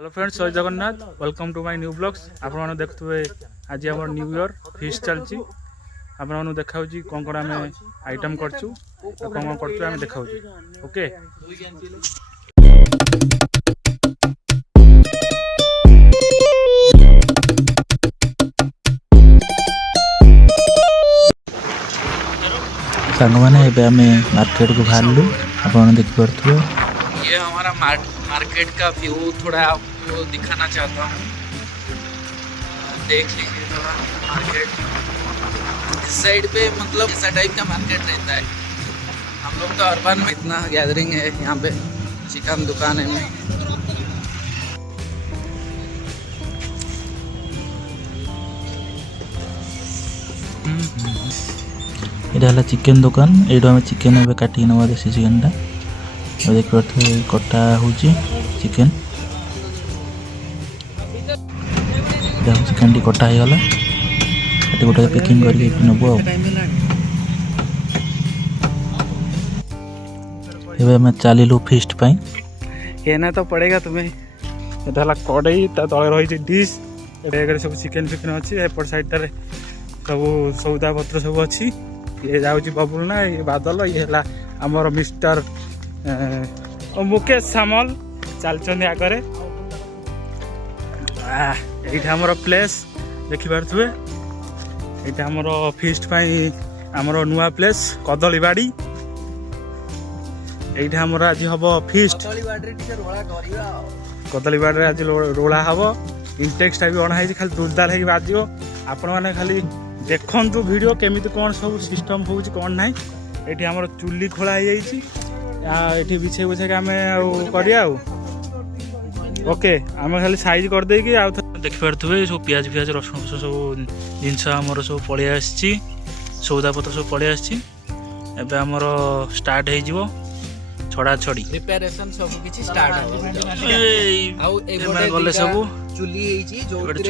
Hello friends, जय Jagannath. Welcome to my new blogs. आपने देखुए आज आम न्यू इयर फीस्ट चलती। आपको देखा कौन कौन आम आइटम करचु कौन कौन करचु आम देखा ओके। सांग मैंने मार्केट को बाहर आप देखिए ये हमारा मार्केट का व्यू थोड़ा आपको दिखाना चाहता हूँ। देख लीजिए थोड़ा मार्केट इस साइड पे, मतलब ऐसा टाइप का मार्केट रहता है। हम लोग तो अर्बन में इतना गैदरिंग है यहाँ पे, चिकन दुकान है में। यहाँ चिकेन दुकान। ये आम चिकेन ए काटिक नवा देसी चिकेन टा देख पारे कटा हो चिकेन। चिकेन टी कटा हो गला गोटे पैकिंग करके नब। आम चलू फिस्ट पाई। कहना तो पड़ेगा तुम्हें। ये कड़ई तले रही डिश सब चिकेन फिकेन अच्छी। एपट साइड टारे सब सौदा पत्र सब अच्छी। ये जाऊँगी बबुल ना, ये बादल, ये है आमर मिस्टर मुकेश सामल चलते आगे। ये आमर प्लेस देखिपे। ये आमर फिस्ट पाई आमर नुआ प्लेस कदलीबाड़ी। ये आमर आज हम फिस्ट कदलीबाड़ी आज रोला हम। इंटेक्स भी अणाई खाली दुलदाल हो बाज। आपण मैंने खाली देखु वीडियो केमी कौन सब सिस्टम हो कौन ना। ये आमर चुली खोला ये बिछे बुछे आम करिया ओके। आम खाली साइज करदे कि देखिपे सब पियाज फियाज रसुण फसुण सब जिनस आमर सब पलि आसी। सौदा पत्र सब पलि आसी। एबे आमर स्टार्ट हो छड़ा छड़ी प्रिपरेशन सब किछि स्टार्ट गले सब चुली गोटे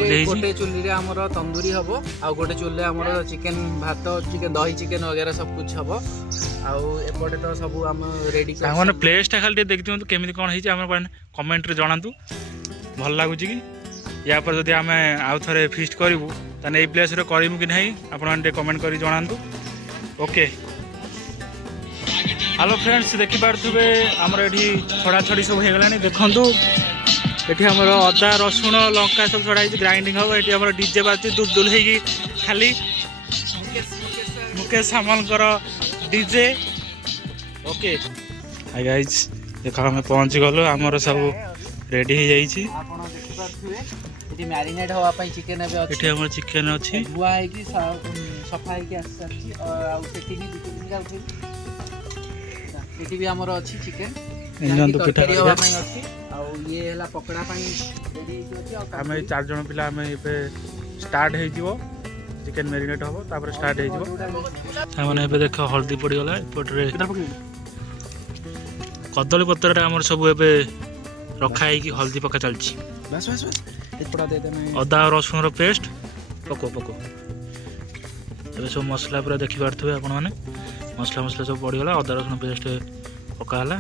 चुली रे हमर तंदूरी हबो, आ गोटे चुली हमर चिकन भात, चिकन दही चिकन वगैरह सब कुछ हबो। आउ एपटे तो सब हम रेडी कर माने प्लेस टा खाली देख दियंतु केमिति कोन हिची। हम कमेंट रे जणांतु भल लागुची कि या पर जदि आम आउ थरे फिस्ट करिवु तने ए प्लेस रे करिमु कि नहीं आपण माने कमेंट करी जणांतु ओके। हेलो फ्रेंड्स, देखि पारथुबे हमर एठी छड़ा छड़ी सब हे गलानी। देखंतु एठी हमर अदा रसुण लंका सब छड़ाई ग्राइंडिंग हो। एठी हमर डीजे बाजी दूर दूर हेगी खाली मुकेश सामलकर डीजे ओके। हाय गाइस, देखो हमें पहुंच गलो। हमर सब रेडी हो जाई छी। आपण देखि पारथुबे एठी मैरिनेट होवा पई चिकन एबे अछि। एठी हमर चिकन अछि बुआ है कि सफा है कि आछि। आ सेठी भी चिकन का उठे एठी भी हमर अछि चिकन। इंजन तो पिठा होवा पई अछि। आ ये हला पकड़ा पई रेडी अछि। आ हमें 4 जण पिला हमें एबे स्टार्ट हे जिवो। चिकन मैरिनेट हो तापर स्टार्ट हे जिवो। हमने एबे देखो हल्दी पड़ी गला पटरे कदली पत्र रे हमर सब एबे रखा है कि हल्दी पका चलची। बस बस बस एतपड़ा दे दे मैं अदा रसुण रो पेस्ट पको पको। एबे सब मसला पूरा देखि पारथुबे आपण माने। मसला सब पड़ी गला। अदा रसुण पेस्ट पका हला।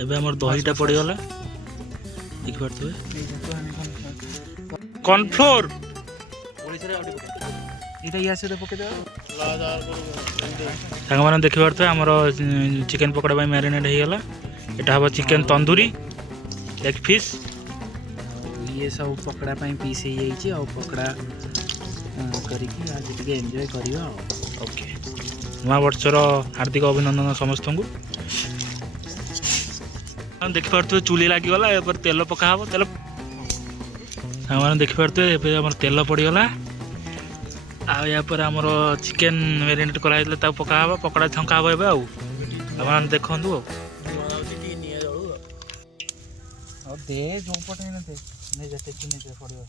एबे हमर दहीटा पड़ी गला देखि पारथुबे। कॉर्नफ्लोर इटा या से पके दे सांग माने देखि पारथुबे। हमर चिकन पकोड़ा बाय मैरिनेट हे गला। एटा हबो चिकन तंदूरी लेग फिश। ये सब पकड़ा पई पीस हे जाई छी। आ पकड़ा करिकी आज टिके एन्जॉय करियो ओके। नवा वर्षर हार्दिक अभिनंदन समस्त को। हम देखि पारथुबे चुली लागी गला। एपर तेल पका हबो। तेल हम देखि पारथुबे एबे हमर तेल पड़ी गला। आ या पर हमर चिकन मैरिनेट करा हितले ता पका हबो। पकड़ा छंका हबो एबे। आउ हम देखंतु और दे जो पटे न दे ने जते कि ने दे पड़ियो।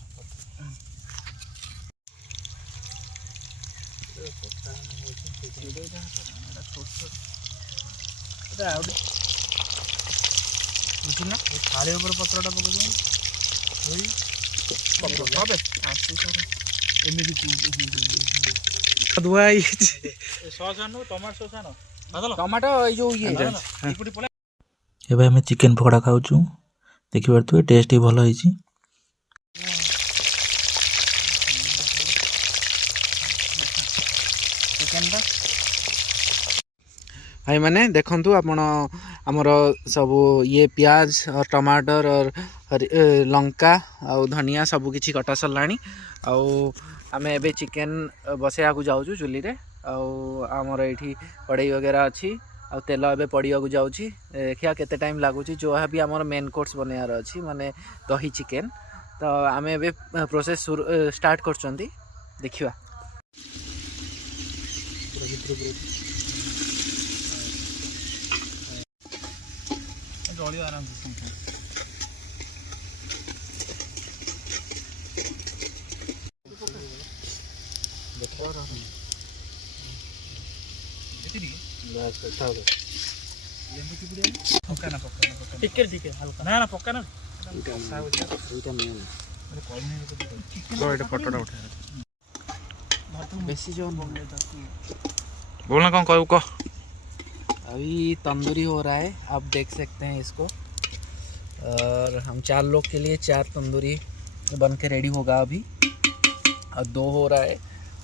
बुझिना थाली ऊपर पत्रटा पको जो होई पको सबे आसी करे एमिति दुआई सॉस आनो टमाटो सॉस आनो टमाटो जो ये ଏବେ ଆମେ ଚିକେନ୍ ପକୋଡ଼ା ଖାଉଛୁ ଦେଖିପାରୁଥିବେ ଟେଷ୍ଟ ବି ଭଲ ହେଇଛି। भाई मैंने देखंतु आपण हमर सब ये प्याज और टमाटर और लंका और धनिया सब किछि कटा सरलाणी आमे एबे चिकेन बसेया को जाउछु चुली रे आमर एठी कड़ाई वगैरह अच्छी आ तेल एबे पड़िया को जाउछि देखिया केते टाइम लागुछि जो भी हमर मेन कोर्स बनेयार अछि माने दही चिकेन तो आमे एबे प्रोसेस स्टार्ट करचंती देखिवा आराम से बोलना कौन कहू कह। अभी तंदूरी हो रहा है आप देख सकते हैं इसको और हम 4 लोग के लिए 4 तंदूरी बन के रेडी होगा अभी और 2 हो रहा है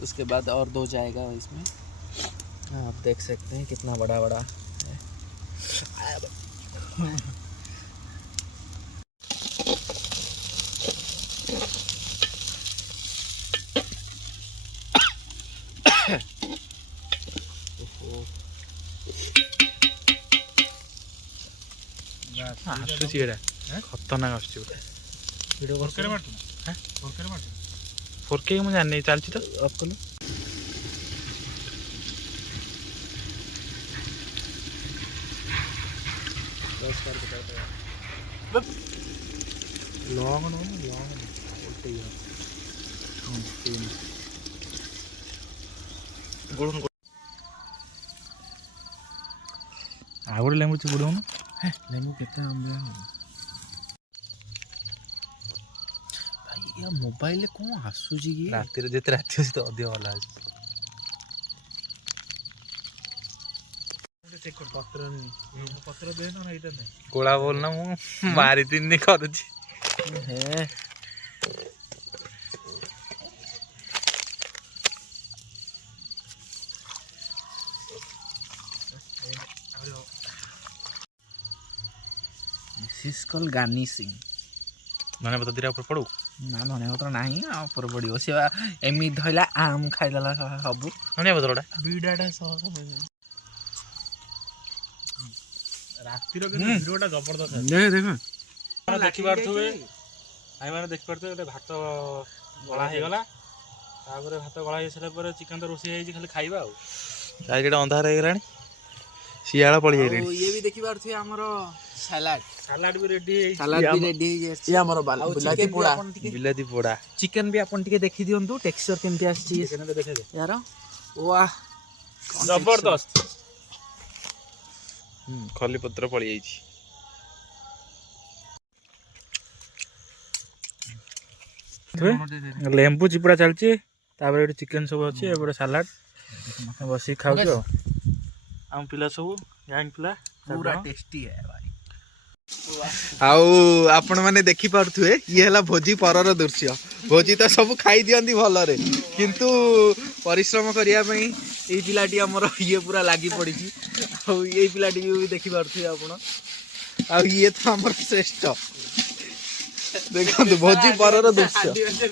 उसके बाद और 2 जाएगा इसमें आप देख सकते हैं कितना बड़ा बड़ा है। खतरनाक आसुची फोरके मुझे जान नहीं चलती तो आपको आ गोटे लेंबू चिपुड़ लेमु केते आंबला भाई या मोबाइल ले कोन आसुजी की राति रे जेते राति होसी तो अधिक वाला है चेक कर पत्र नहीं पत्र दे ना एटा नहीं गोला बोल ना मु मारी दिन नहीं करूची है दिस कॉल गार्निशिंग माने बता दिरा ऊपर पड़ू ना धनिया पत्र नाही आ ऊपर पड़ियो से एमी धइला आम खाइला सब धनिया पत्रटा बीडाटा सह राति रो वीडियोटा जबरदस्त है दे देखो माने देखि पारथुवे आइ माने देखि पारथुवे एटा भात गला हे गला तापर भात गला हे सला पर चिकन तो रोसी हे खाली खाइबा आ चाइकेटा अंधार हे गलानी सियाळा पड़ी हे रेडी ये भी देखि पारथुवे हमरो सलाड भी रेडी हे सलाड भी रेडी हे ये हमरो बिलाती पोड़ा बिलाती पोड़ा चिकन भी अपन टिके देखि दियंतु टेक्सचर केमती आछि चिकन तो देखे दे यार वाह जबरदस्त खली पत्र पड़ी जाइछि लेंबू चिपुड़ा चलछि तापर एटी चिकन सब अछि एबरे सलाड बसी खाउ जो हम पिला सब गैंग पिला पूरा टेस्टी है भाई आउ आपण माने देखि पारथुए ये हला भोजी परर दृश्य भोजी तो सब खाई दियंती भलरे किंतु परिश्रम करिया पई एई पिलाटी हमर ये पूरा लागी पड़ी छी और एई पिलाटी भी देखि पारथुए आपण आ ये तो हमर श्रेष्ठ देखो भोजी परर दृश्य